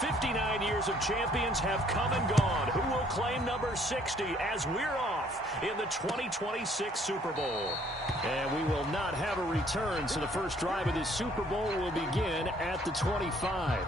59 years of champions have come and gone. Who will claim number 60 as we're off in the 2026 Super Bowl? And we will not have a return, so the first drive of this Super Bowl will begin at the 25.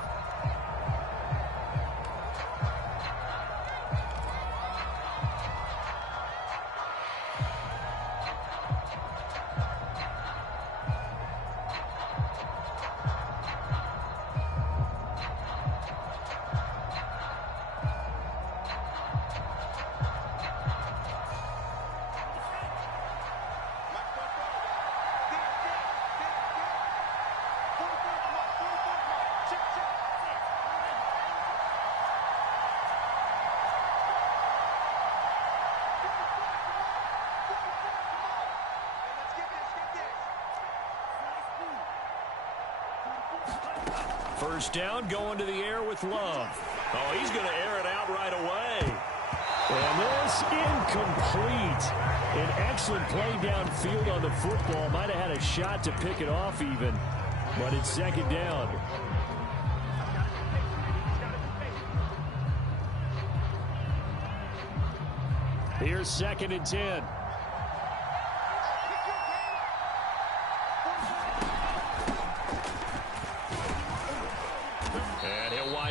First down, going to the air with Love. Oh, he's going to air it out right away. And this incomplete. An excellent play downfield on the football. Might have had a shot to pick it off even, but it's second down. Here's 2nd and 10.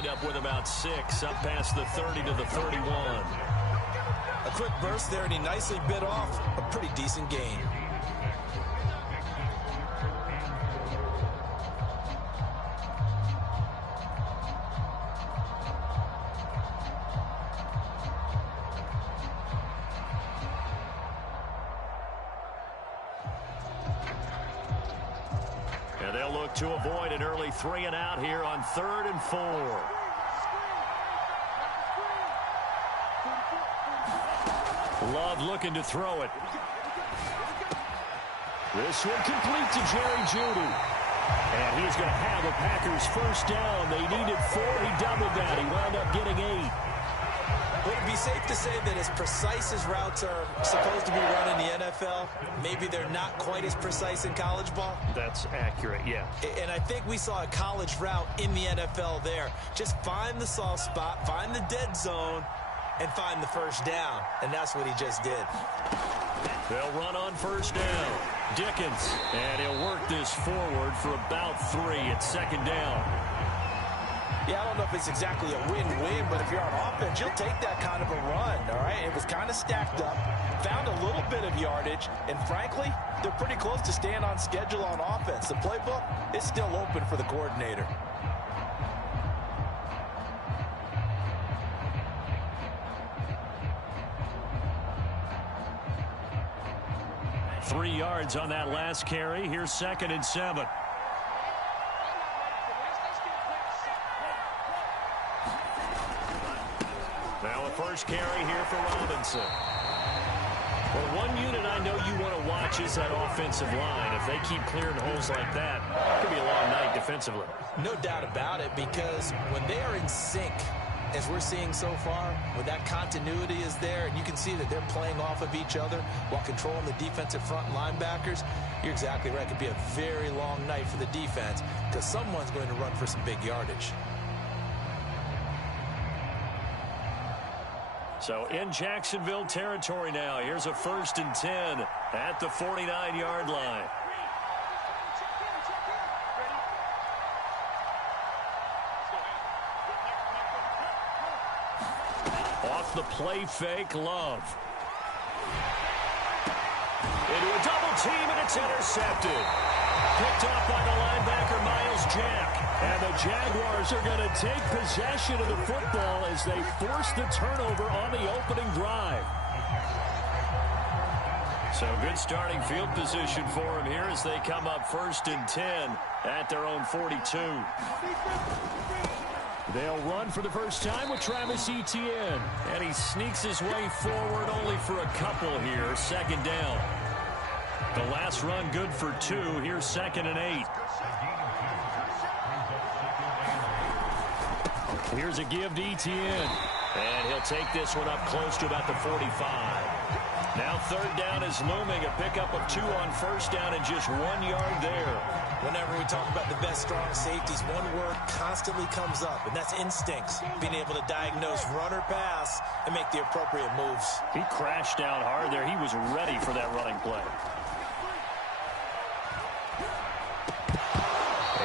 Up with about 6, up past the 30 to the 31. A quick burst there, and he nicely bit off a pretty decent gain. And they'll look to avoid an early 3 and out here on 3rd and 4. Love looking to throw it. This one complete to Jerry Jeudy. And he's going to have a Packers first down. They needed 4. He doubled that. He wound up getting 8. Would it be safe to say that as precise as routes are supposed to be run in the NFL, maybe they're not quite as precise in college ball? That's accurate, yeah. And I think we saw a college route in the NFL there. Just find the soft spot, find the dead zone, and find the first down. And that's what he just did. They'll run on first down. Dickens. And he'll work this forward for about 3 at 2nd down. Yeah, I don't know if it's exactly a win-win, but if you're on offense, you'll take that kind of a run, all right? It was kind of stacked up, found a little bit of yardage, and frankly, they're pretty close to staying on schedule on offense. The playbook is still open for the coordinator. Three yards on that last carry. Here's 2nd and 7. Now a first carry here for Robinson. Well, one unit I know you want to watch is that offensive line. If they keep clearing holes like that, it could be a long night defensively. No doubt about it, because when they are in sync, as we're seeing so far, when that continuity is there, and you can see that they're playing off of each other while controlling the defensive front linebackers, you're exactly right. It could be a very long night for the defense because someone's going to run for some big yardage. So in Jacksonville territory now. Here's a 1st and 10 at the 49-yard line. Off the play fake, Love. Into a double team, and it's intercepted. Picked off by the linebacker, Miles Jack. And the Jaguars are going to take possession of the football as they force the turnover on the opening drive. So good starting field position for them here as they come up 1st and 10 at their own 42. They'll run for the first time with Travis Etienne. And he sneaks his way forward only for a couple here. 2nd down. The last run good for 2. Here's 2nd and 8. Here's a give to Etienne. And he'll take this one up close to about the 45. Now third down is looming. A pickup of 2 on first down and just 1 yard there. Whenever we talk about the best strong safeties, one word constantly comes up, and that's instincts. Being able to diagnose run or pass and make the appropriate moves. He crashed down hard there. He was ready for that running play.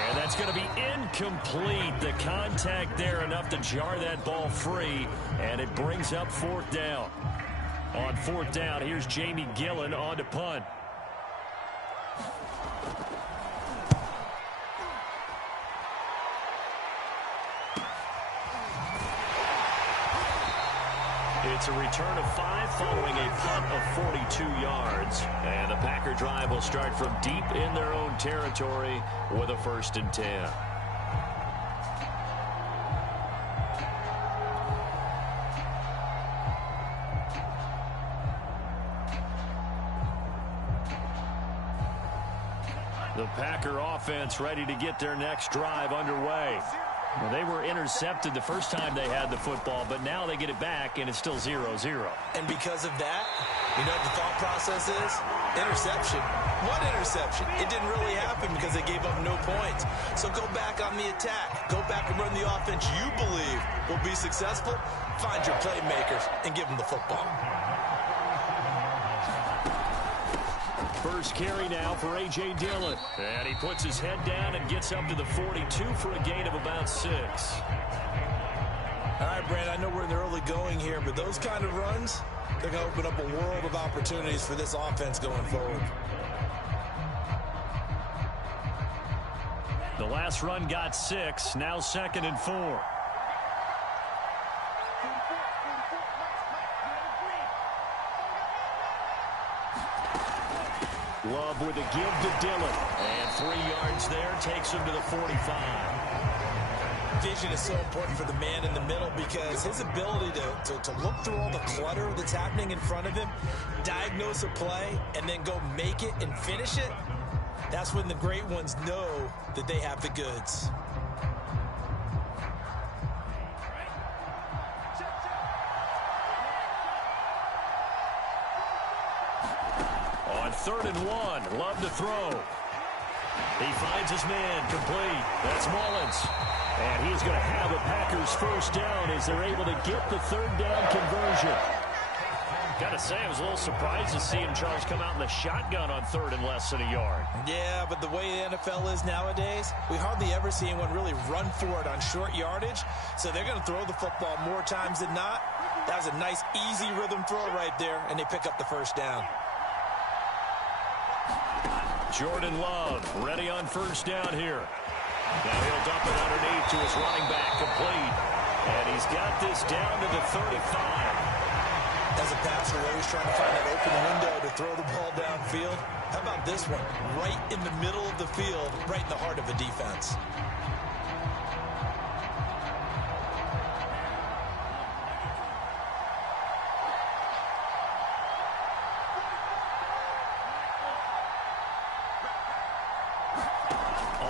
And that's going to be incomplete. The contact there enough to jar that ball free, and it brings up fourth down. On fourth down, here's Jamie Gillen on to punt. It's a return of 5 following a punt of 42 yards. And the Packer drive will start from deep in their own territory with a 1st and 10. The Packer offense ready to get their next drive underway. Well, they were intercepted the first time they had the football, but now they get it back, and it's still 0-0. And because of that, you know what the thought process is? Interception. What interception? It didn't really happen because they gave up no points. So go back on the attack. Go back and run the offense you believe will be successful. Find your playmakers and give them the football. First carry now for A.J. Dillon. And he puts his head down and gets up to the 42 for a gain of about 6. All right, Brand, I know we're in the early going here, but those kind of runs, they're going to open up a world of opportunities for this offense going forward. The last run got 6, now 2nd and 4. Love with a give to Dillon. And 3 yards there takes him to the 45. Vision is so important for the man in the middle because his ability to look through all the clutter that's happening in front of him, diagnose a play, and then go make it and finish it, that's when the great ones know that they have the goods. On 3rd and 1, Love to throw. He finds his man complete. That's Mullins. And he's going to have a Packers 1st down as they're able to get the 3rd down conversion. Got to say, I was a little surprised to see him, Charles, come out in the shotgun on 3rd and less than a yard. Yeah, but the way the NFL is nowadays, we hardly ever see anyone really run for it on short yardage. So they're going to throw the football more times than not. That was a nice, easy rhythm throw right there, and they pick up the 1st down. Jordan Love ready on 1st down here. Now he'll dump it underneath to his running back, complete. And he's got this down to the 35. As a passer, we're always trying to find that open window to throw the ball downfield. How about this one? Right in the middle of the field, right in the heart of a defense.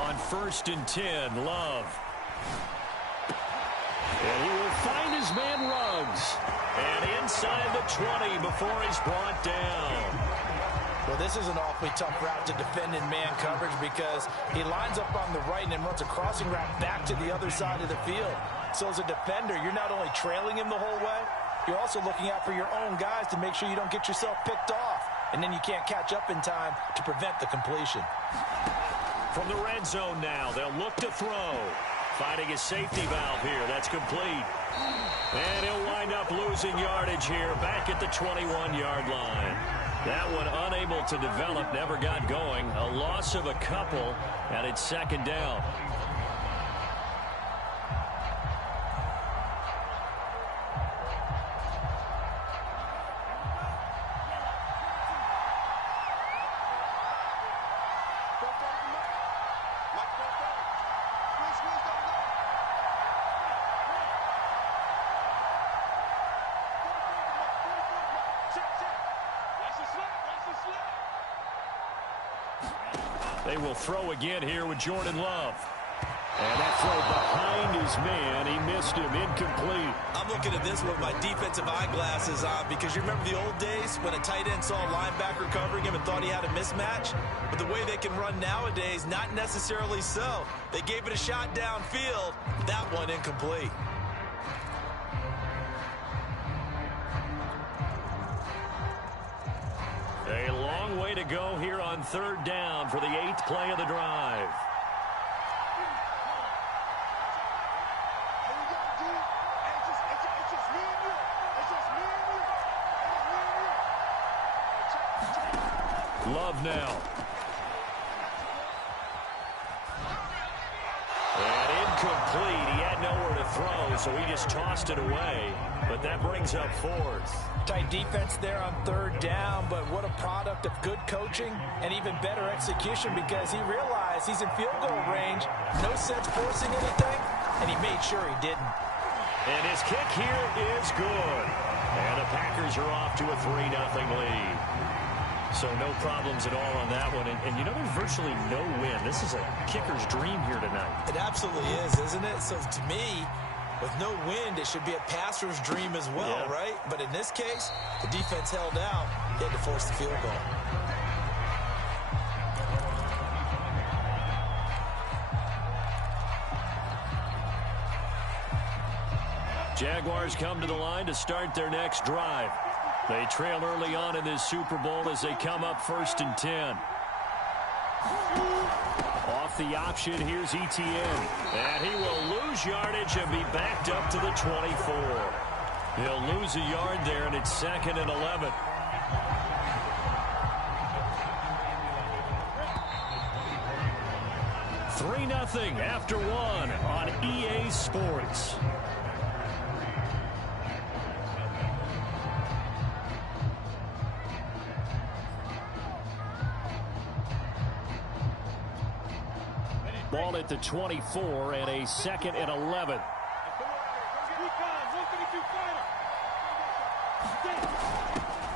On 1st and 10, Love. And he will find his man Ruggs. And inside the 20 before he's brought down. Well, this is an awfully tough route to defend in man coverage because he lines up on the right and then runs a crossing route back to the other side of the field. So as a defender, you're not only trailing him the whole way, you're also looking out for your own guys to make sure you don't get yourself picked off. And then you can't catch up in time to prevent the completion. From the red zone now, they'll look to throw. Finding a safety valve here. That's complete. And he'll wind up losing yardage here back at the 21-yard line. That one unable to develop, never got going. A loss of a couple, and it's 2nd down. They will throw again here with Jordan Love. And that throw behind his man. He missed him. Incomplete. I'm looking at this with my defensive eyeglasses on because you remember the old days when a tight end saw a linebacker covering him and thought he had a mismatch? But the way they can run nowadays, not necessarily so. They gave it a shot downfield. That one incomplete. A long way to go here on third down for the 8th play of the drive. Love now. And incomplete. He had nowhere to throw, so he just tossed it away. But that brings up 4th. Tight defense there on third down, but what a product of good coaching and even better execution because he realized he's in field goal range. No sense forcing anything, and he made sure he didn't. And his kick here is good. And the Packers are off to a 3-0 lead. So no problems at all on that one. And you know, there's virtually no win. This is a kicker's dream here tonight. It absolutely is, isn't it? So to me, with no wind, it should be a passer's dream as well, right? But in this case, the defense held out. He had to force the field goal. Jaguars come to the line to start their next drive. They trail early on in this Super Bowl as they come up 1st and 10. Off the option, here's Etienne. And he will lose yardage and be backed up to the 24. He'll lose a yard there, and it's 2nd and 11. $3-0 after 1 on EA Sports. Ball at the 24 and a 2nd and 11.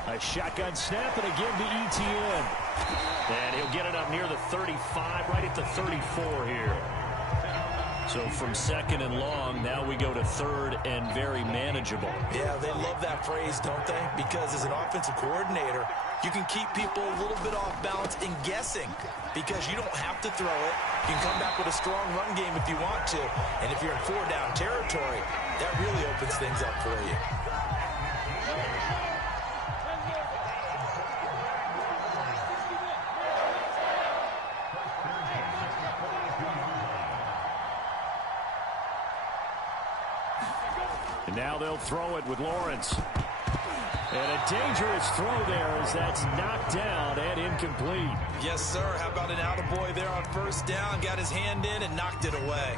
A shotgun snap and again to Etienne. And he'll get it up near the 35, right at the 34 here. So from 2nd and long, now we go to 3rd and very manageable. Yeah, they love that phrase, don't they? Because as an offensive coordinator, you can keep people a little bit off balance in guessing because you don't have to throw it. You can come back with a strong run game if you want to. And if you're in 4-down territory, that really opens things up for you. And now they'll throw it with Lawrence. And a dangerous throw there as that's knocked down and incomplete. Yes, sir. How about an attaboy there on 1st down? Got his hand in and knocked it away.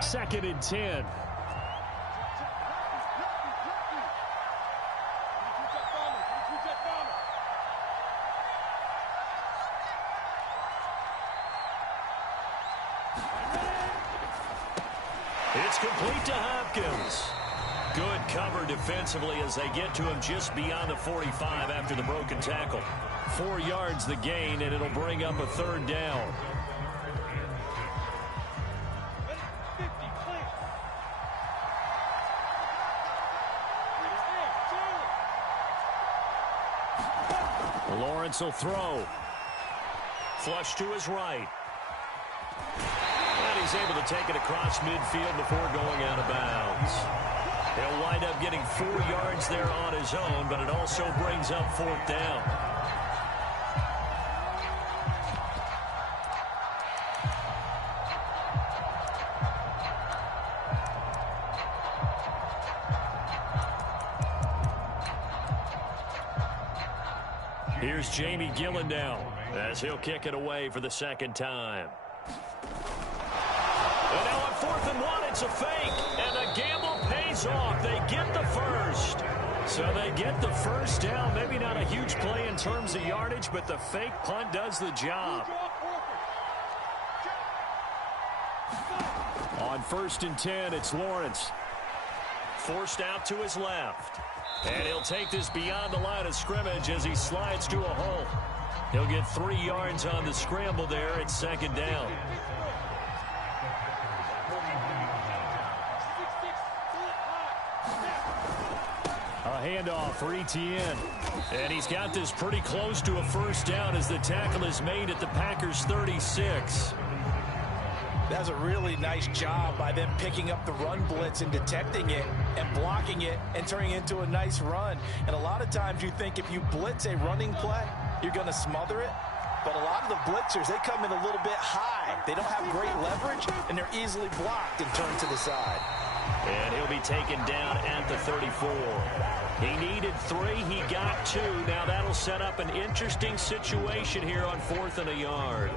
Second and 10. It's complete to Hopkins. Good cover defensively as they get to him just beyond the 45 after the broken tackle. 4 yards the gain, and it'll bring up a 3rd down. Lawrence will throw. Flush to his right. And he's able to take it across midfield before going out of bounds. He'll wind up getting 4 yards there on his own, but it also brings up 4th down. Here's Jamie Gillen now as he'll kick it away for the 2nd time. And now on 4th and 1, it's a fake, and the gamble pays off. They get the first. So they get the 1st down. Maybe not a huge play in terms of yardage, but the fake punt does the job. On 1st and 10, it's Lawrence. Forced out to his left. And he'll take this beyond the line of scrimmage as he slides to a hole. He'll get 3 yards on the scramble there. It's 2nd down. A handoff for Etienne. And he's got this pretty close to a 1st down as the tackle is made at the Packers' 36. That's a really nice job by them picking up the run blitz and detecting it and blocking it and turning it into a nice run. And a lot of times you think if you blitz a running play, you're going to smother it. But a lot of the blitzers, they come in a little bit high. They don't have great leverage, and they're easily blocked and turned to the side. And he'll be taken down at the 34. He needed 3. He got 2. Now that'll set up an interesting situation here on 4th and a yard.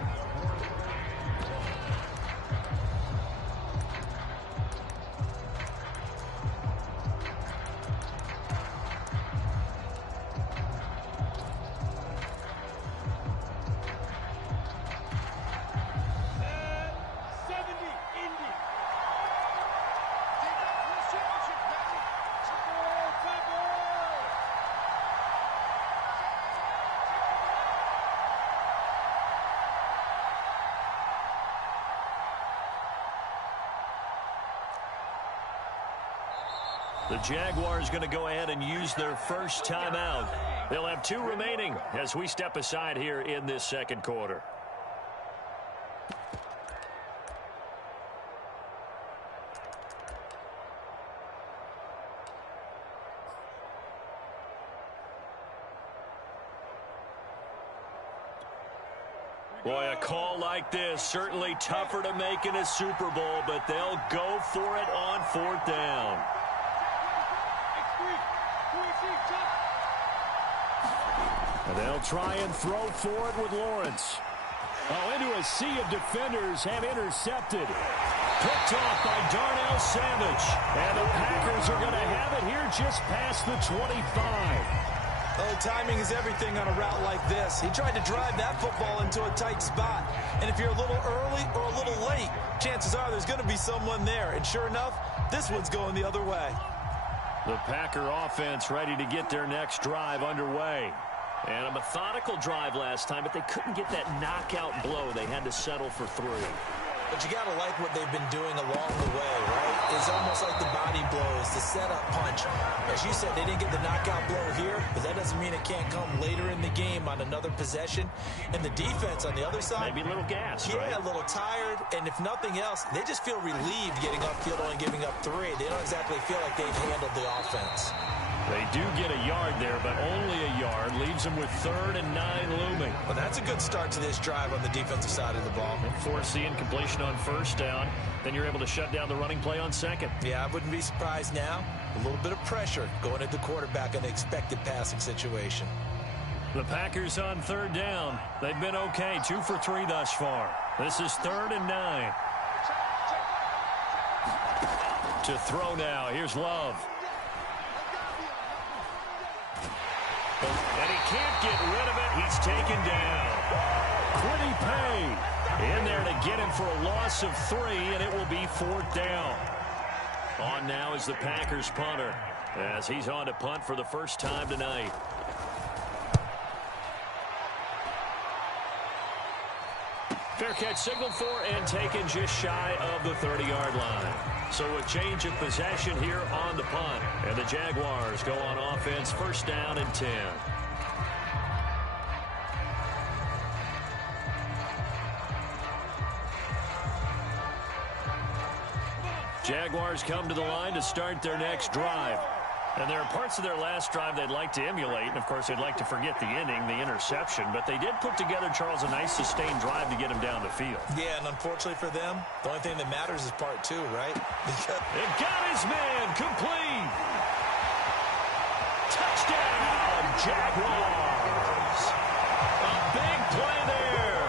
The Jaguars going to go ahead and use their first timeout. They'll have 2 remaining as we step aside here in this 2nd quarter. Boy, a call like this, certainly tougher to make in a Super Bowl, but they'll go for it on 4th down. And they'll try and throw for it with Lawrence. Oh, into a sea of defenders, have intercepted. Picked off by Darnell Savage. And the Packers are going to have it here just past the 25. Oh, timing is everything on a route like this. He tried to drive that football into a tight spot. And if you're a little early or a little late, chances are there's going to be someone there. And sure enough, this one's going the other way. The Packer offense ready to get their next drive underway. And a methodical drive last time, but they couldn't get that knockout blow. They had to settle for 3. But you got to like what they've been doing along the way, right? It's almost like the body blows, the setup punch. As you said, they didn't get the knockout blow here, but that doesn't mean it can't come later in the game on another possession. And the defense on the other side, maybe a little gas, yeah, right? A little tired. And if nothing else, they just feel relieved getting upfield only giving up 3. They don't exactly feel like they've handled the offense. They do get a yard there, but only a yard. Leaves them with 3rd and 9 looming. Well, that's a good start to this drive on the defensive side of the ball. And force the incompletion on 1st down. Then you're able to shut down the running play on 2nd. Yeah, I wouldn't be surprised now. A little bit of pressure going at the quarterback in an expected passing situation. The Packers on 3rd down. They've been okay, 2 for 3 thus far. This is 3rd and 9. To throw now. Here's Love. And he can't get rid of it. He's taken down. Quiddy Pay in there to get him for a loss of 3, and it will be 4th down. On now is the Packers punter as he's on to punt for the first time tonight. Fair catch signaled for and taken just shy of the 30-yard line. So a change of possession here on the punt. And the Jaguars go on offense, 1st down and 10. Jaguars come to the line to start their next drive. And there are parts of their last drive they'd like to emulate. And, of course, they'd like to forget the inning, the interception. But they did put together, Charles, a nice sustained drive to get him down the field. Yeah, and unfortunately for them, the only thing that matters is part 2, right? Because it got his man complete. Touchdown, Jaguars. A big play there.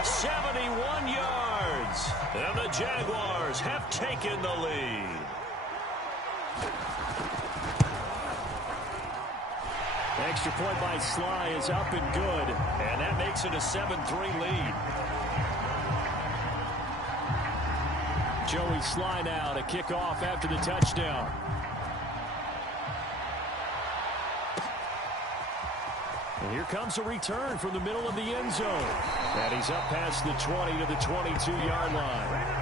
71 yards. And the Jaguars have taken the lead. Extra point by Sly is up and good, and that makes it a 7-3 lead. Joey Sly now to kick off after the touchdown. And here comes a return from the middle of the end zone. And he's up past the 20 to the 22-yard line.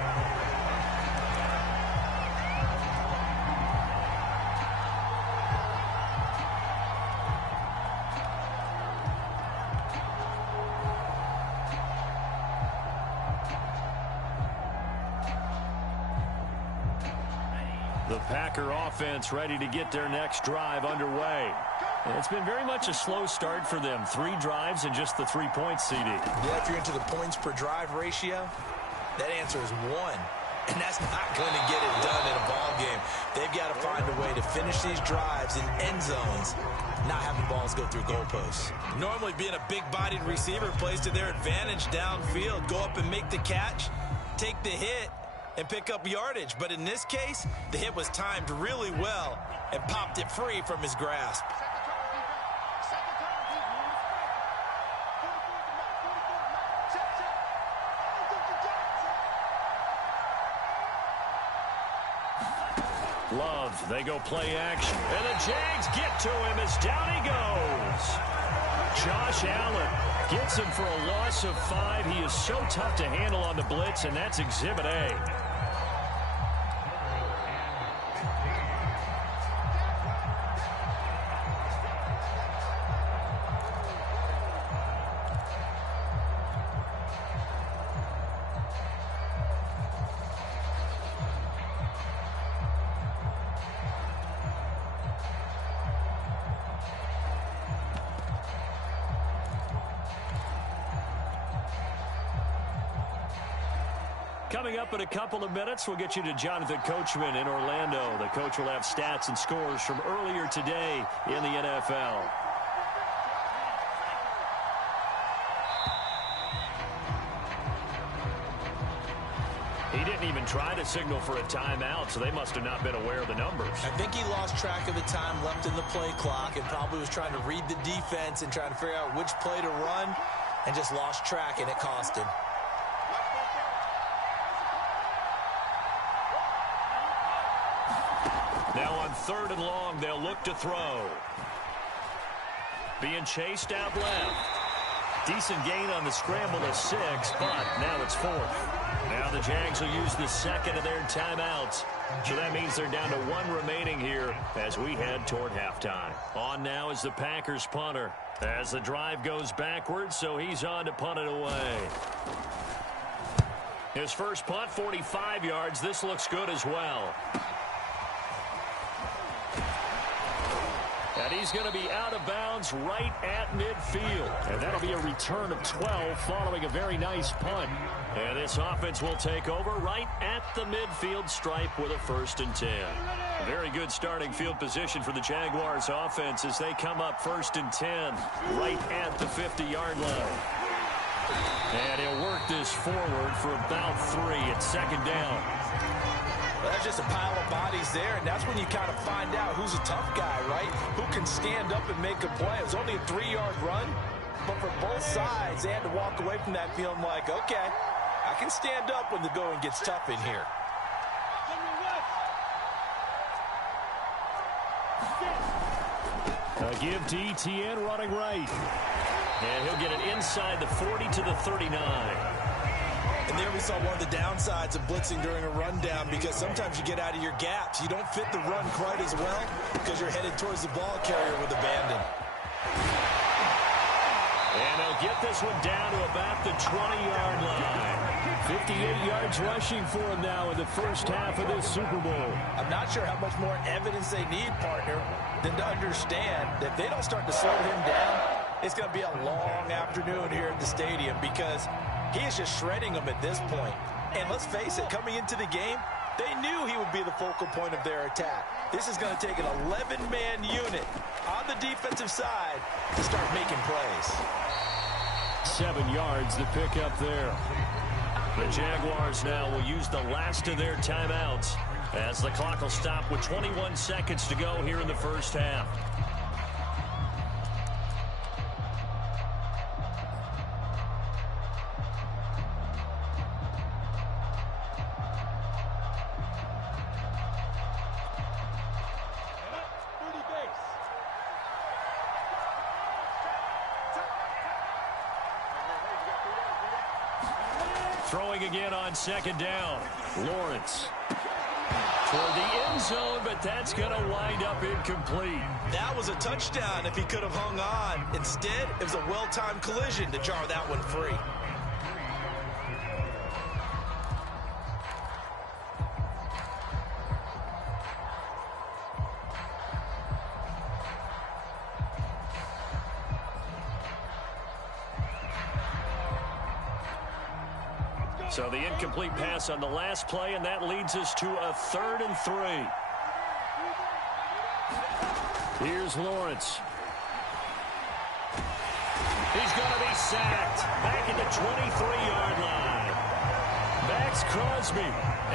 The Packer offense ready to get their next drive underway. And it's been very much a slow start for them. 3 drives and just the 3 points, CD. Yeah, if you're into the points per drive ratio, that answer is 1. And that's not going to get it done in a ball game. They've got to find a way to finish these drives in end zones, not having balls go through goalposts. Normally being a big-bodied receiver plays to their advantage downfield. Go up and make the catch, take the hit, and pick up yardage. But in this case, the hit was timed really well and popped it free from his grasp. Love, they go play action. And the Jags get to him as down he goes. Josh Allen gets him for a loss of 5. He is so tough to handle on the blitz, and that's Exhibit A. Coming up in a couple of minutes, we'll get you to Jonathan Coachman in Orlando. The coach will have stats and scores from earlier today in the NFL. He didn't even try to signal for a timeout, so they must have not been aware of the numbers. I think he lost track of the time left in the play clock and probably was trying to read the defense and trying to figure out which play to run and just lost track, and it cost him. Now on 3rd and long, they'll look to throw. Being chased out left. Decent gain on the scramble of 6, but now it's 4th. Now the Jags will use the second of their timeouts. So that means they're down to 1 remaining here as we head toward halftime. On now is the Packers punter. As the drive goes backwards, so he's on to punt it away. His first punt, 45 yards. This looks good as well. And he's going to be out of bounds right at midfield. And that'll be a return of 12 following a very nice punt. And this offense will take over right at the midfield stripe with a 1st and 10. A very good starting field position for the Jaguars offense as they come up 1st and 10 right at the 50-yard line. And he'll work this forward for about 3 at 2nd down. Well, that's just a pile of bodies there, and that's when you kind of find out who's a tough guy, right? Who can stand up and make a play. It was only a 3-yard run, but for both sides, they had to walk away from that feeling like, okay, I can stand up when the going gets tough in here. A give to Etienne running right. And he'll get it inside the 40 to the 39. And there we saw one of the downsides of blitzing during a rundown, because sometimes you get out of your gaps. You don't fit the run quite as well because you're headed towards the ball carrier with abandon. And they'll get this one down to about the 20-yard line. 58 yards rushing for him now in the first half of this Super Bowl. I'm not sure how much more evidence they need, partner, than to understand that if they don't start to slow him down, it's going to be a long afternoon here at the stadium, because he is just shredding them at this point. And let's face it, coming into the game, they knew he would be the focal point of their attack. This is going to take an 11-man unit on the defensive side to start making plays. 7 yards to pick up there. The Jaguars now will use the last of their timeouts as the clock will stop with 21 seconds to go here in the first half. Throwing again on second down. Lawrence toward the end zone, but that's going to wind up incomplete. That was a touchdown if he could have hung on. Instead, it was a well-timed collision to jar that one free. So the incomplete pass on the last play, and that leads us to a 3rd and 3. Here's Lawrence. He's going to be sacked back at the 23-yard line. Max Crosby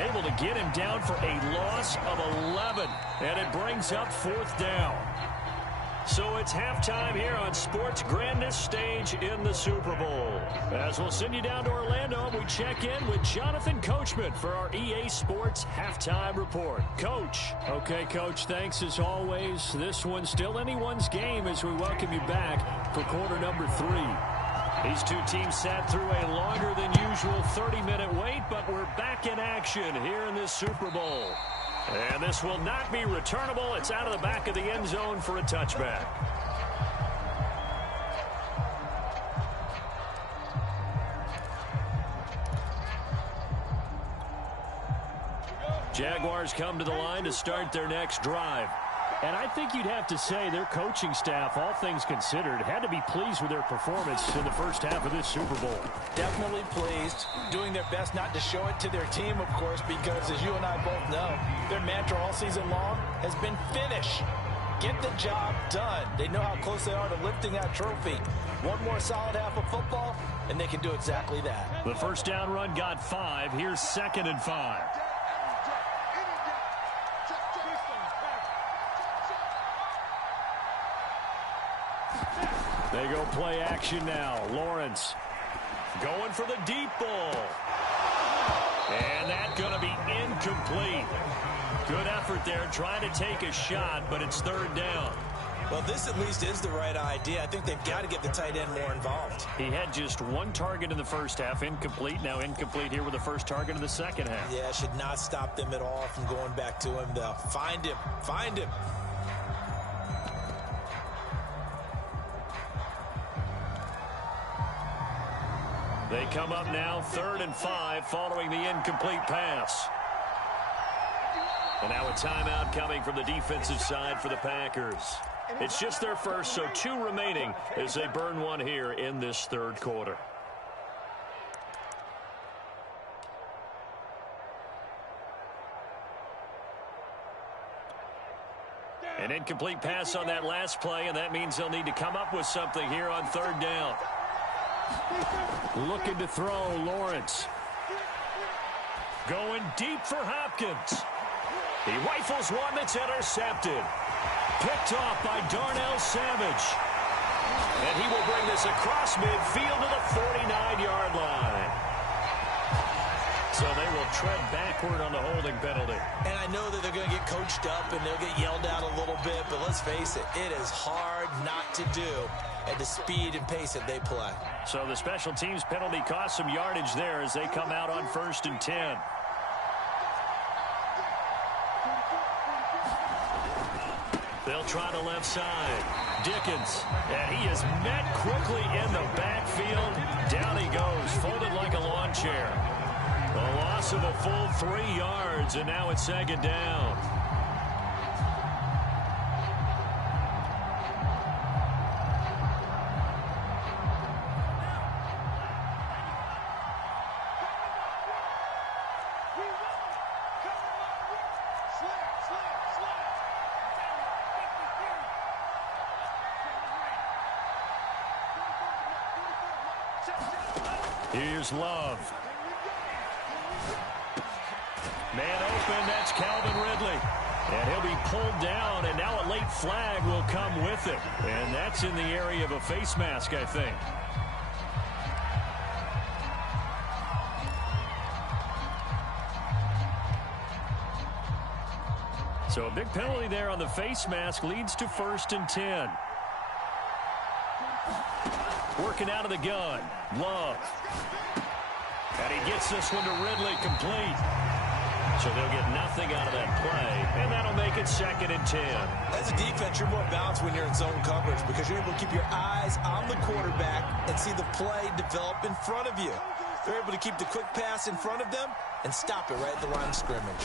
able to get him down for a loss of 11, and it brings up 4th down. So it's halftime here on sports' grandest stage in the Super Bowl. As we'll send you down to Orlando, we check in with Jonathan Coachman for our EA Sports Halftime Report. Coach. Okay, Coach, thanks as always. This one's still anyone's game as we welcome you back for quarter number 3. These two teams sat through a longer than usual 30-minute wait, but we're back in action here in this Super Bowl. And this will not be returnable. It's out of the back of the end zone for a touchback. Jaguars come to the line to start their next drive. And I think you'd have to say their coaching staff, all things considered, had to be pleased with their performance in the first half of this Super Bowl. Definitely pleased, doing their best not to show it to their team, of course, because as you and I both know, their mantra all season long has been finish. Get the job done. They know how close they are to lifting that trophy. One more solid half of football, and they can do exactly that. The first down run got 5. Here's 2nd and 5. They go play action now. Lawrence going for the deep ball. And that's going to be incomplete. Good effort there trying to take a shot, but it's 3rd down. Well, this at least is the right idea. I think they've got to get the tight end more involved. He had just 1 target in the first half, incomplete. Now incomplete here with the first target in the second half. Yeah, should not stop them at all from going back to him. They'll find him. Find him. They come up now 3rd and 5 following the incomplete pass. And now a timeout coming from the defensive side for the Packers. It's just their first, so 2 remaining as they burn 1 here in this 3rd quarter. An incomplete pass on that last play, and that means they'll need to come up with something here on 3rd down. Looking to throw, Lawrence. Going deep for Hopkins. He rifles one that's intercepted. Picked off by Darnell Savage. And he will bring this across midfield to the 49-yard line. So they will tread backward on the holding penalty. And I know that they're going to get coached up and they'll get yelled at a little bit, but let's face it, it is hard not to do at the speed and pace that they play. So the special teams penalty cost some yardage there as they come out on 1st and 10. They'll try the left side. Dickens, and he is met quickly in the backfield. Down he goes, folded like a lawn chair. A loss of a full 3 yards, and now it's 2nd down. Here's Love. Man open, that's Calvin Ridley. And he'll be pulled down, and now a late flag will come with it. And that's in the area of a face mask, I think. So a big penalty there on the face mask leads to 1st and 10. Working out of the gun. Love. And he gets this one to Ridley complete. So they'll get nothing out of that play, and that'll make it 2nd and 10. As a defense, you're more balanced when you're in zone coverage because you're able to keep your eyes on the quarterback and see the play develop in front of you. They're able to keep the quick pass in front of them and stop it right at the line of scrimmage.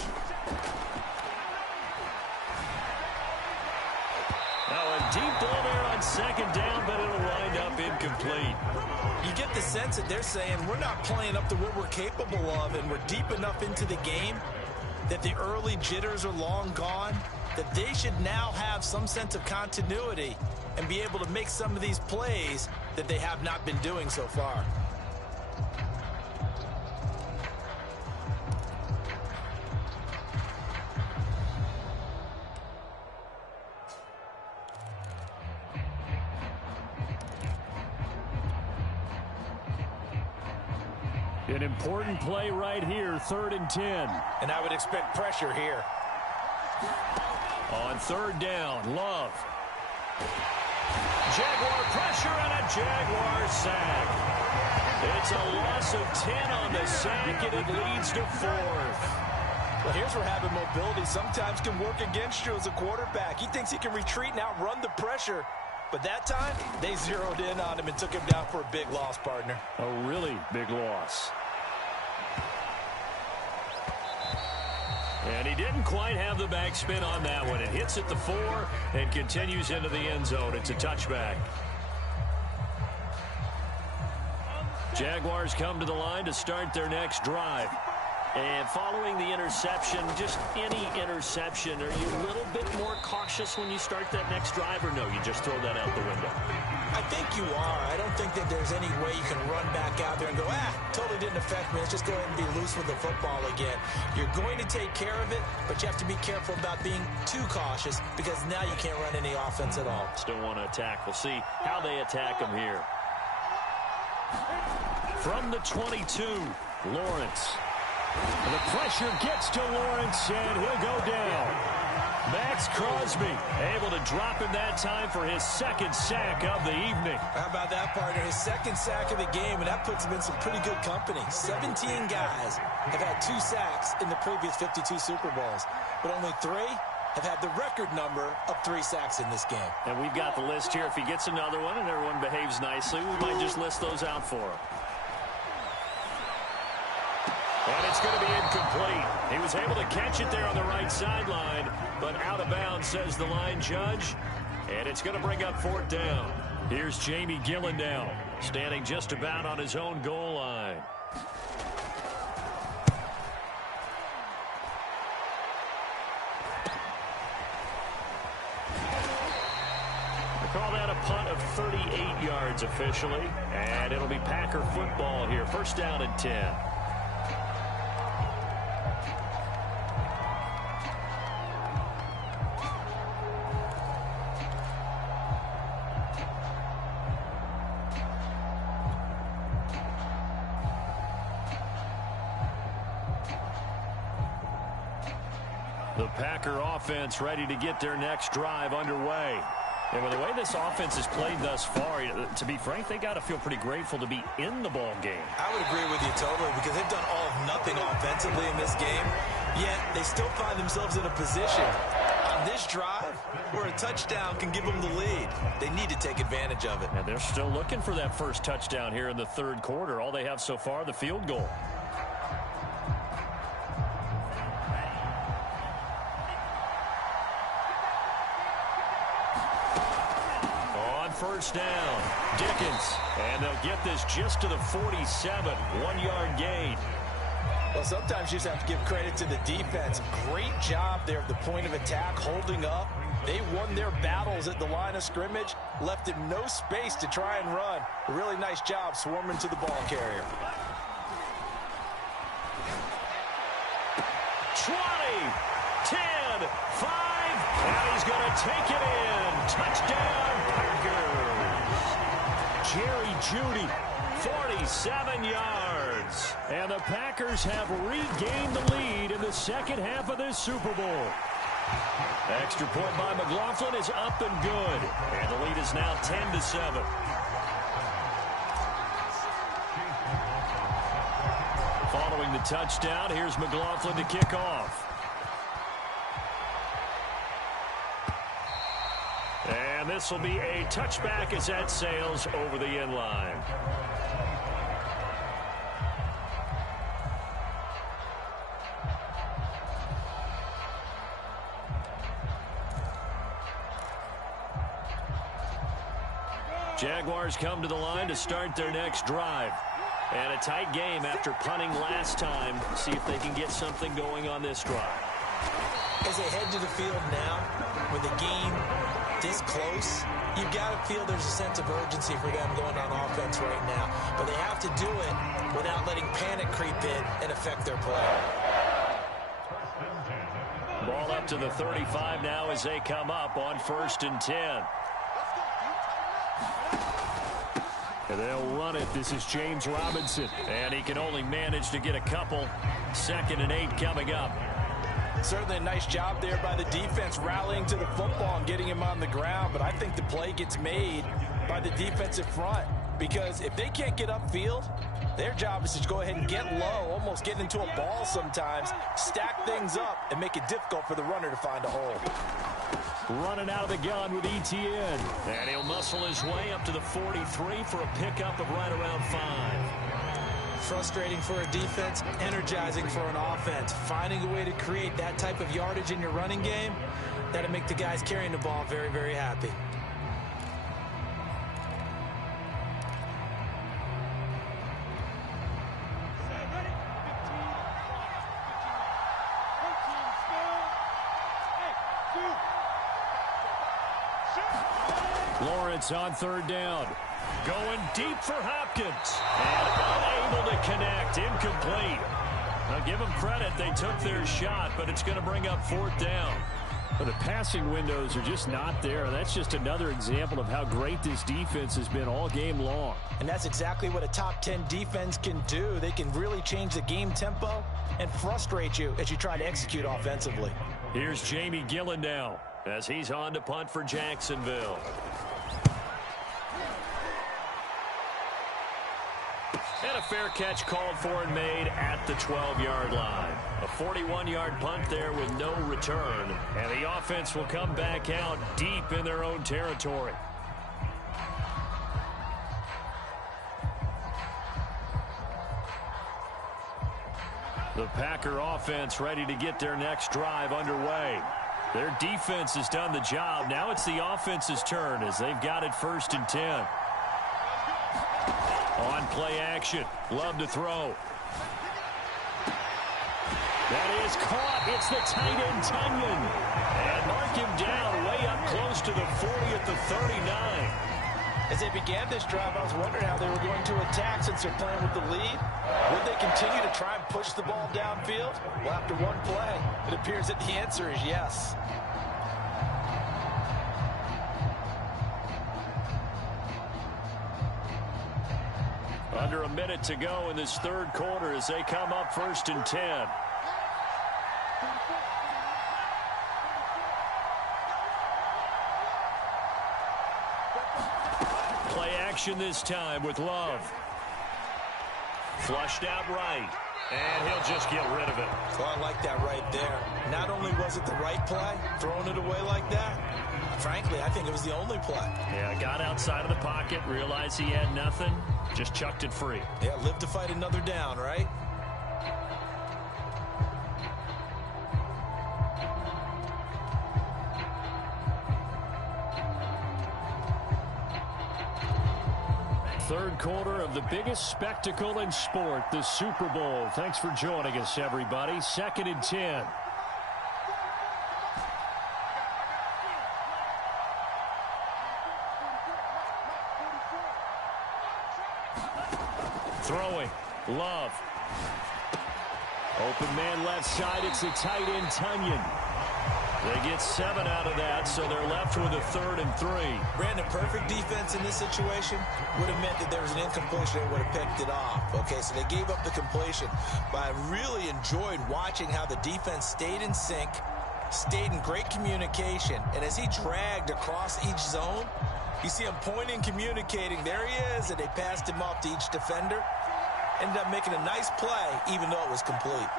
Now a deep ball there on 2nd down, but it'll wind up incomplete. You get the sense that they're saying we're not playing up to what we're capable of, and we're deep enough into the game that the early jitters are long gone, that they should now have some sense of continuity and be able to make some of these plays that they have not been doing so far. An important play right here, 3rd and 10. And I would expect pressure here. On 3rd down, Love. Jaguar pressure and a Jaguar sack. It's a loss of 10 on the sack, and it leads to 4th. Well, here's where having mobility sometimes can work against you as a quarterback. He thinks he can retreat and outrun the pressure. But that time, they zeroed in on him and took him down for a big loss, partner. A really big loss. And he didn't quite have the backspin on that one. It hits at the 4 and continues into the end zone. It's a touchback. Jaguars come to the line to start their next drive. And following the interception, just any interception, are you a little bit more cautious when you start that next drive, or no, you just throw that out the window? I think you are. I don't think that there's any way you can run back out there and go, totally didn't affect me. Let's just go ahead and be loose with the football again. You're going to take care of it, but you have to be careful about being too cautious because now you can't run any offense at all. Still want to attack. We'll see how they attack him here. From the 22, Lawrence. The pressure gets to Lawrence, and he'll go down. Max Crosby able to drop him that time for his 2nd sack of the evening. How about that, partner? His 2nd sack of the game, and that puts him in some pretty good company. 17 guys have had 2 sacks in the previous 52 Super Bowls, but only 3 have had the record number of 3 sacks in this game. And we've got the list here. If he gets another one and everyone behaves nicely, we might just list those out for him. And it's going to be incomplete. He was able to catch it there on the right sideline, but out of bounds, says the line judge. And it's going to bring up 4th down. Here's Jamie Gillen now, standing just about on his own goal line. They call that a punt of 38 yards officially. And it'll be Packer football here. 1st down and 10. The Packer offense ready to get their next drive underway. And with the way this offense has played thus far, to be frank, they got to feel pretty grateful to be in the ball game. I would agree with you totally because they've done all of nothing offensively in this game, yet they still find themselves in a position on this drive where a touchdown can give them the lead. They need to take advantage of it. And they're still looking for that first touchdown here in the 3rd quarter. All they have so far, the field goal. First down, Dickens, and they'll get this just to the 47, 1-yard gain. Well, sometimes you just have to give credit to the defense. Great job there at the point of attack, holding up. They won their battles at the line of scrimmage, left him no space to try and run. A really nice job swarming to the ball carrier. 20, 10, 5, and he's going to take it in. Touchdown, Packers. Jerry Jeudy, 47 yards. And the Packers have regained the lead in the 2nd half of this Super Bowl. Extra point by McLaughlin is up and good. And the lead is now 10-7. Following the touchdown, here's McLaughlin to kick off. And this will be a touchback as that sails over the end line. Jaguars come to the line to start their next drive. And a tight game after punting last time. See if they can get something going on this drive. As they head to the field now, with the game this close, you've got to feel there's a sense of urgency for them going on offense right now. But they have to do it without letting panic creep in and affect their play. Ball up to the 35 now as they come up on 1st and 10. And they'll run it. This is James Robinson. And he can only manage to get a couple. 2nd and 8 coming up. Certainly a nice job there by the defense rallying to the football and getting him on the ground. But I think the play gets made by the defensive front. Because if they can't get upfield, their job is to go ahead and get low, almost get into a ball sometimes, stack things up, and make it difficult for the runner to find a hole. Running out of the gun with Etienne. And he'll muscle his way up to the 43 for a pickup of right around 5. Frustrating for a defense, energizing for an offense. Finding a way to create that type of yardage in your running game, that'll make the guys carrying the ball very, very happy. Lawrence on 3rd down. Going deep for Hopkins. And unable to connect. Incomplete. Now give them credit. They took their shot, but it's going to bring up 4th down. But the passing windows are just not there. That's just another example of how great this defense has been all game long. And that's exactly what a top 10 defense can do. They can really change the game tempo and frustrate you as you try to execute offensively. Here's Jamie Gillen now as he's on to punt for Jacksonville. And a fair catch called for and made at the 12-yard line. A 41-yard punt there with no return. And the offense will come back out deep in their own territory. The Packer offense ready to get their next drive underway. Their defense has done the job. Now it's the offense's turn as they've got it 1st and 10. On play action. Love to throw. That is caught. It's the tight end, Tunyon. And mark him down way up close to the 40 at the 39. As they began this drive, I was wondering how they were going to attack since they're playing with the lead. Would they continue to try and push the ball downfield? Well, after one play, it appears that the answer is yes. Under a minute to go in this 3rd quarter as they come up 1st and 10. Play action this time with Love. Flushed out right. And he'll just get rid of it. Well, I like that right there. Not only was it the right play, throwing it away like that, frankly, I think it was the only play. Yeah, got outside of the pocket, realized he had nothing, just chucked it free. Yeah, live to fight another down, right? Third quarter of the biggest spectacle in sport, the Super Bowl. Thanks for joining us, everybody. 2nd and 10. Throwing. Love. Open man left side. It's the tight end, Tunyon. They get 7 out of that, so they're left with a 3rd and 3. Brandon, perfect defense in this situation would have meant that there was an incompletion and would have picked it off. Okay, so they gave up the completion. But I really enjoyed watching how the defense stayed in sync, stayed in great communication. And as he dragged across each zone, you see him pointing, communicating. There he is, and they passed him off to each defender. ended up making a nice play, even though it was complete.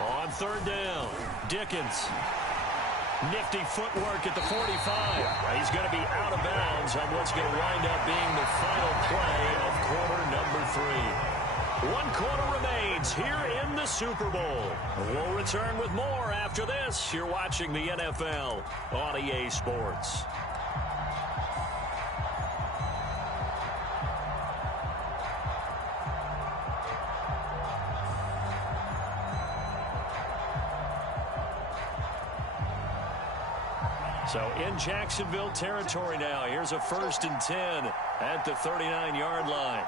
On third down, Dickens. Nifty footwork at the 45. He's going to be out of bounds on what's going to wind up being the final play of quarter number 3. 1 quarter remains here in the Super Bowl. We'll return with more after this. You're watching the NFL on EA Sports. So in Jacksonville territory now. Here's a 1st and 10 at the 39-yard line.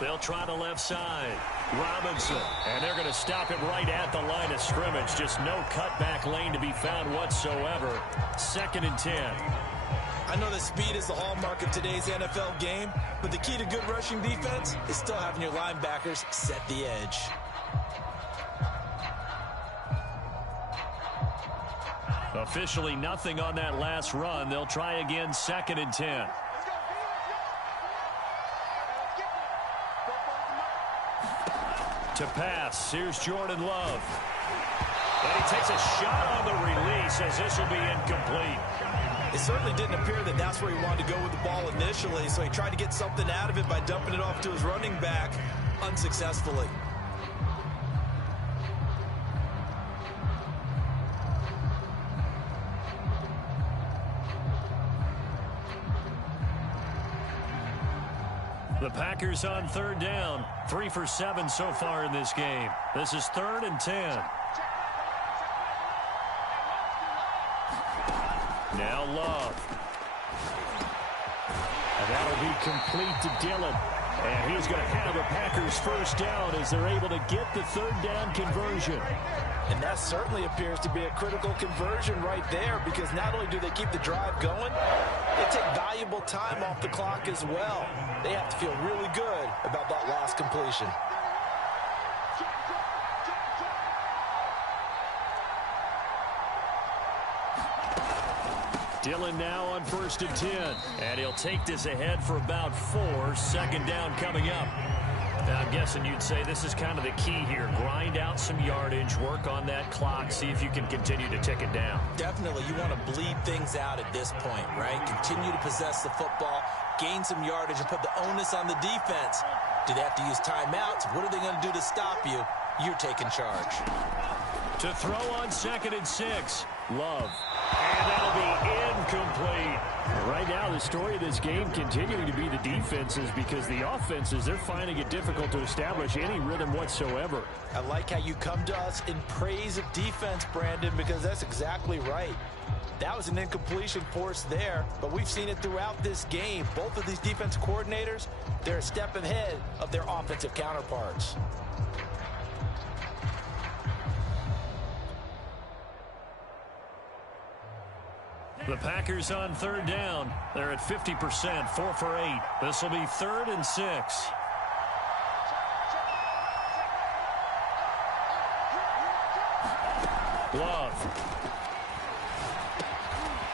They'll try the left side. Robinson. And they're going to stop him right at the line of scrimmage. Just no cutback lane to be found whatsoever. 2nd and 10. I know that speed is the hallmark of today's NFL game, but the key to good rushing defense is still having your linebackers set the edge. Officially nothing on that last run. They'll try again, 2nd and 10. To pass, here's Jordan Love. And he takes a shot on the release as this will be incomplete. It certainly didn't appear that that's where he wanted to go with the ball initially, so he tried to get something out of it by dumping it off to his running back unsuccessfully. The Packers on third down. 3 for 7 so far in this game. This is 3rd and 10. Now Love. And that'll be complete to Dillon. And he's going to have a Packers first down as they're able to get the 3rd down conversion. And that certainly appears to be a critical conversion right there, because not only do they keep the drive going, they take valuable time off the clock as well. They have to feel really good about that last completion. Dillon now on 1st and 10. And he'll take this ahead for about 4. 2nd down coming up. Now, I'm guessing you'd say this is kind of the key here. Grind out some yardage, work on that clock, see if you can continue to tick it down. Definitely, you want to bleed things out at this point, right? Continue to possess the football, gain some yardage, and put the onus on the defense. Do they have to use timeouts? What are they going to do to stop you? You're taking charge. To throw on 2nd and 6. Love. And that'll be incomplete. Right now, the story of this game continuing to be the defenses, because the offenses, they're finding it difficult to establish any rhythm whatsoever. I like how you come to us in praise of defense, Brandon, because that's exactly right. That was an incompletion forced there, but we've seen it throughout this game. Both of these defense coordinators, they're a step ahead of their offensive counterparts. The Packers on 3rd down. They're at 50%, 4 for 8. This will be 3rd and 6. Love.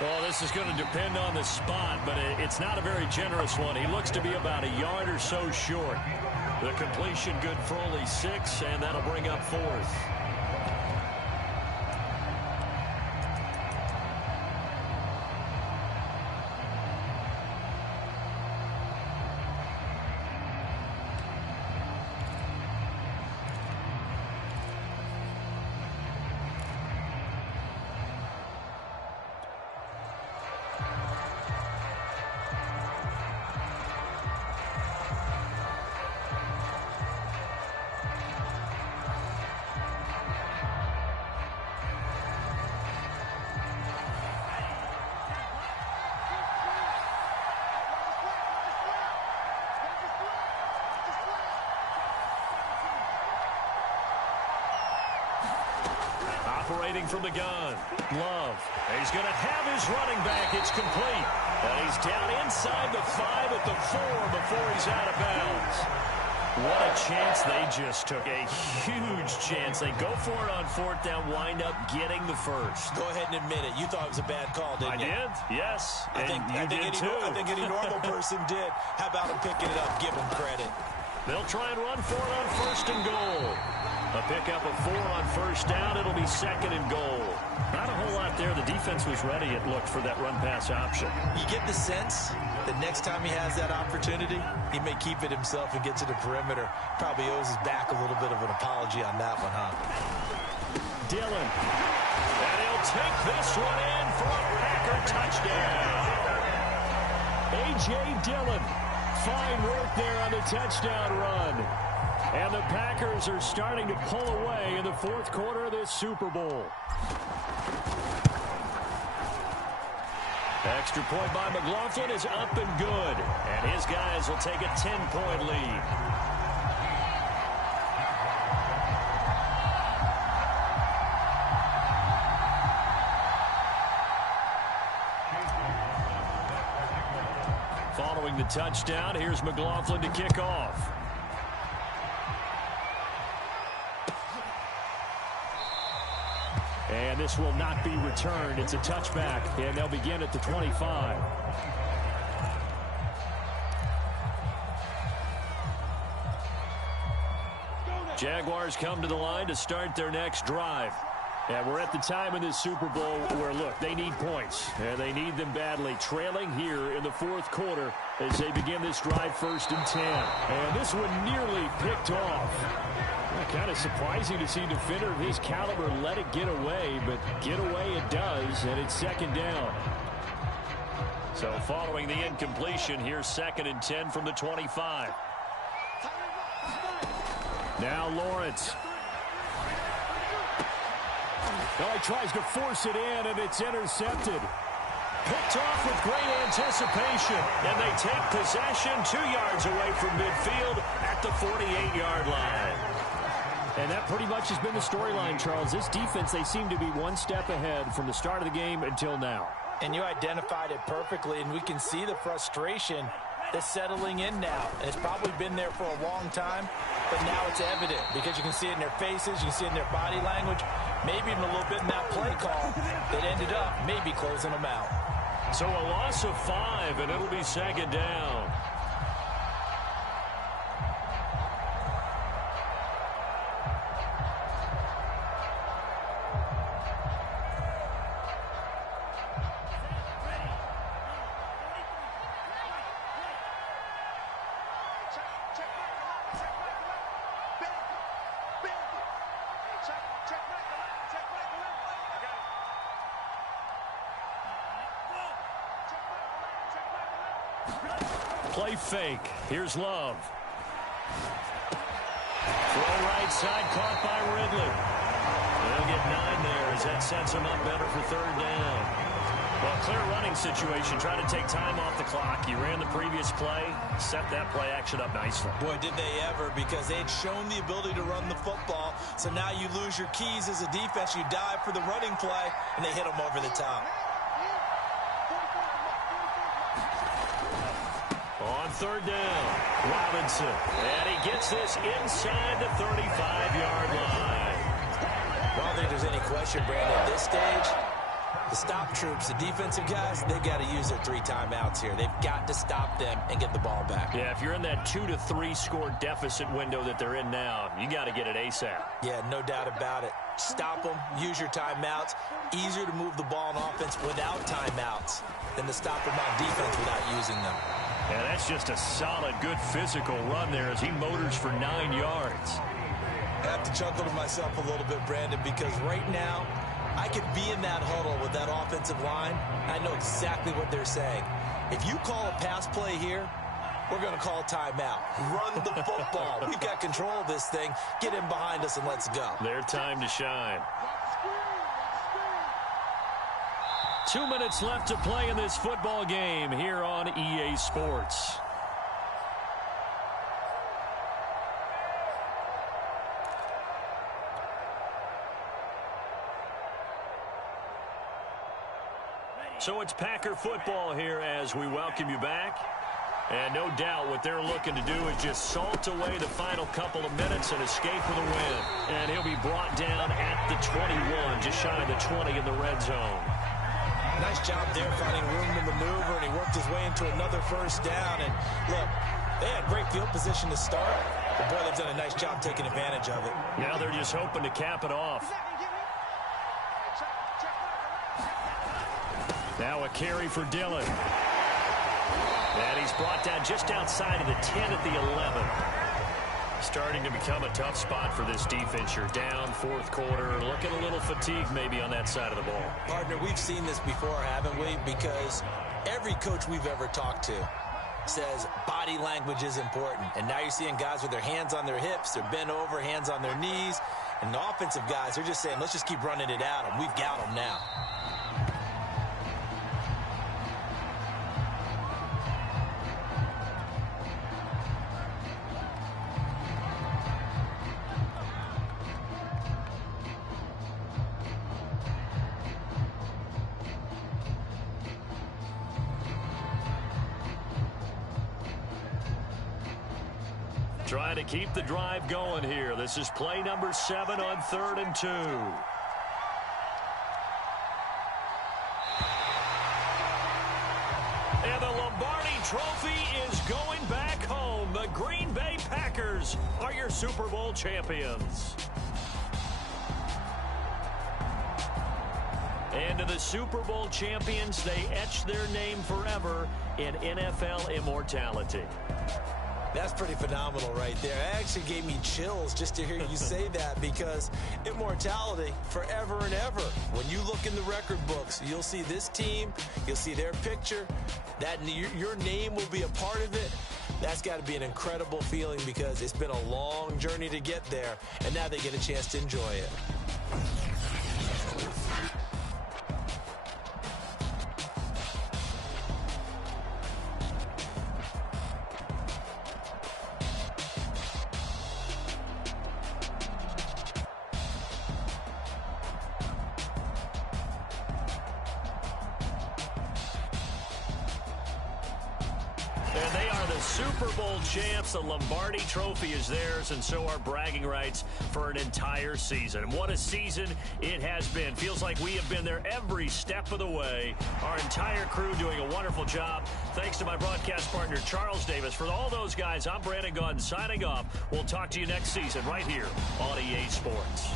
Well, this is going to depend on the spot, but it's not a very generous one. He looks to be about a yard or so short. The completion good for only 6, and that'll bring up 4th. Operating from the gun, Love. He's going to have his running back. It's complete. And he's down inside the 5 at the 4 before he's out of bounds. What a chance they just took. A huge chance. They go for it on 4th down, wind up getting the first. Go ahead and admit it. You thought it was a bad call, didn't you? I did, yes. I think any normal person did. How about him picking it up? Give him credit. They'll try and run for it on 1st and goal. A pickup of 4 on 1st down. It'll be 2nd and goal. Not a whole lot there. The defense was ready, it looked, for that run-pass option. You get the sense that next time he has that opportunity, he may keep it himself and get to the perimeter. Probably owes his back a little bit of an apology on that one, huh? Dillon. And he'll take this one in for a Packer touchdown. A.J. Dillon. Fine work there on the touchdown run. And the Packers are starting to pull away in the 4th quarter of this Super Bowl. Extra point by McLaughlin is up and good. And his guys will take a 10-point lead. Following the touchdown, here's McLaughlin to kick off. And this will not be returned. It's a touchback, and they'll begin at the 25. Jaguars come to the line to start their next drive. And we're at the time in this Super Bowl where, look, they need points, and they need them badly. Trailing here in the 4th quarter as they begin this drive 1st and 10. And this one nearly picked off. Kind of surprising to see a defender of his caliber let it get away, but get away it does, and it's 2nd down. So following the incompletion, here's 2nd and 10 from the 25. Now Lawrence. Well, he tries to force it in, and it's intercepted. Picked off with great anticipation, and they take possession 2 yards away from midfield at the 48-yard line. And that pretty much has been the storyline, Charles. This defense, they seem to be one step ahead from the start of the game until now. And you identified it perfectly, and we can see the frustration that's settling in now. And it's probably been there for a long time, but now it's evident because you can see it in their faces, you can see it in their body language, maybe even a little bit in that play call that ended up maybe closing them out. So a loss of 5, and it'll be 2nd down. Play fake. Here's Love. Throw right side, caught by Ridley. They'll get 9 there as that sets them up better for 3rd down. Well, clear running situation, trying to take time off the clock. He ran the previous play, set that play action up nicely. Boy, did they ever, because they'd shown the ability to run the football. So now you lose your keys as a defense. You dive for the running play, and they hit them over the top. On 3rd down, Robinson. And he gets this inside the 35-yard line. Well, I don't think there's any question, Brandon, at this stage, the stop troops, the defensive guys, they've got to use their 3 timeouts here. They've got to stop them and get the ball back. Yeah, if you're in that 2 to 3 score deficit window that they're in now, you got to get it ASAP. Yeah, no doubt about it. Stop them, use your timeouts. Easier to move the ball on offense without timeouts than to stop them on defense without using them. Yeah, that's just a solid, good physical run there as he motors for 9 yards. I have to chuckle to myself a little bit, Brandon, because right now, I could be in that huddle with that offensive line. I know exactly what they're saying. If you call a pass play here, we're going to call a timeout. Run the football. We've got control of this thing. Get in behind us and let's go. Their time to shine. 2 minutes left to play in this football game here on EA Sports. So it's Packer football here as we welcome you back. And no doubt what they're looking to do is just salt away the final couple of minutes and escape with a win. And he'll be brought down at the 21, just shy of the 20 in the red zone. Nice job there finding room to maneuver, and he worked his way into another first down. And look, they had great field position to start, but boy, they've done a nice job taking advantage of it. Now they're just hoping to cap it off. Now a carry for Dillon. And he's brought down just outside of the 10 at the 11. Starting to become a tough spot for this defense. You're down fourth quarter, looking a little fatigued maybe on that side of the ball. Partner, we've seen this before, haven't we? Because every coach we've ever talked to says body language is important. And now you're seeing guys with their hands on their hips, they're bent over, hands on their knees. And the offensive guys, they're just saying, let's just keep running it at them. We've got them now. Trying to keep the drive going here. This is play number 7 on 3rd and 2. And the Lombardi Trophy is going back home. The Green Bay Packers are your Super Bowl champions. And to the Super Bowl champions, they etch their name forever in NFL immortality. That's pretty phenomenal right there. It actually gave me chills just to hear you say that, because immortality forever and ever. When you look in the record books, you'll see this team, you'll see their picture, that your name will be a part of it. That's got to be an incredible feeling, because it's been a long journey to get there, and now they get a chance to enjoy it. And they are the Super Bowl champs. The Lombardi Trophy is theirs, and so are bragging rights for an entire season. And what a season it has been. Feels like we have been there every step of the way. Our entire crew doing a wonderful job. Thanks to my broadcast partner, Charles Davis. For all those guys, I'm Brandon Gunn signing off. We'll talk to you next season right here on EA Sports.